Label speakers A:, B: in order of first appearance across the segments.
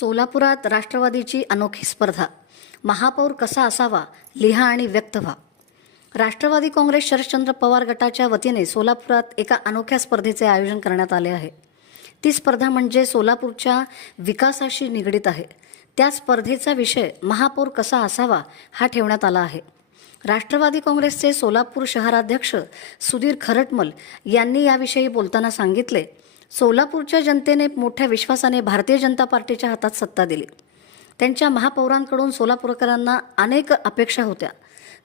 A: सोलापुरात राष्ट्रवादीची अनोखी स्पर्धा. महापौर कसा असावा लिहा आणि व्यक्त व्हा. राष्ट्रवादी काँग्रेस शरदचंद्र पवार गटाच्या वतीने सोलापुरात एका अनोख्या स्पर्धेचे आयोजन करण्यात आले आहे. ती स्पर्धा म्हणजे सोलापूरच्या विकासाशी निगडीत आहे. त्या स्पर्धेचा विषय महापौर कसा असावा हा ठेवण्यात आला आहे. राष्ट्रवादी काँग्रेसचे सोलापूर शहराध्यक्ष सुधीर खरटमल यांनी याविषयी बोलताना सांगितले सोलापूरच्या जनतेने मोठ्या विश्वासाने भारतीय जनता पार्टीच्या हातात सत्ता दिली. त्यांच्या महापौरांकडून सोलापूरकरांना अनेक अपेक्षा होत्या.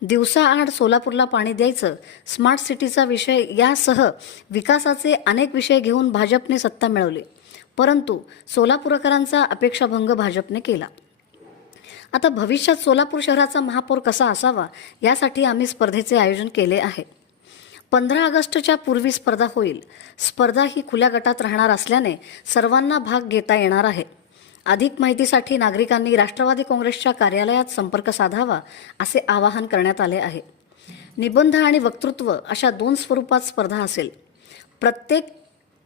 A: दिवसाआड सोलापूरला पाणी द्यायचं स्मार्ट सिटीचा विषय यासह विकासाचे अनेक विषय घेऊन भाजपने सत्ता मिळवली. परंतु सोलापूरकरांचा अपेक्षाभंग भाजपने केला. आता भविष्यात सोलापूर शहराचा महापौर कसा असावा यासाठी आम्ही स्पर्धेचे आयोजन केले आहे. पंधरा ऑगस्टच्या पूर्वी स्पर्धा होईल. स्पर्धा ही खुल्या गटात राहणार असल्याने सर्वांना भाग घेता येणार आहे. अधिक माहितीसाठी नागरिकांनी राष्ट्रवादी काँग्रेसच्या कार्यालयात संपर्क साधावा असे आवाहन करण्यात आले आहे. निबंध आणि वक्तृत्व अशा दोन स्वरूपात स्पर्धा असेल. प्रत्येक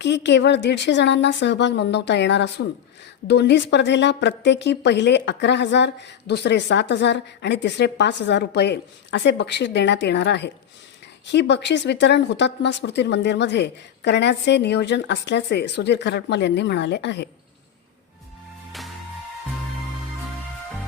A: की केवळ दीडशे जणांना सहभाग नोंदवता येणार असून दोन्ही स्पर्धेला प्रत्येकी पहिले अकरा हजार दुसरे सात हजार आणि तिसरे पाच हजार रुपये असे बक्षीस देण्यात येणार आहे. ही बक्षीस वितरण हुतात्मा स्मृती मंदिरमध्ये करण्याचे नियोजन असल्याचे सुधीर खरटमल यांनी म्हणाले आहे.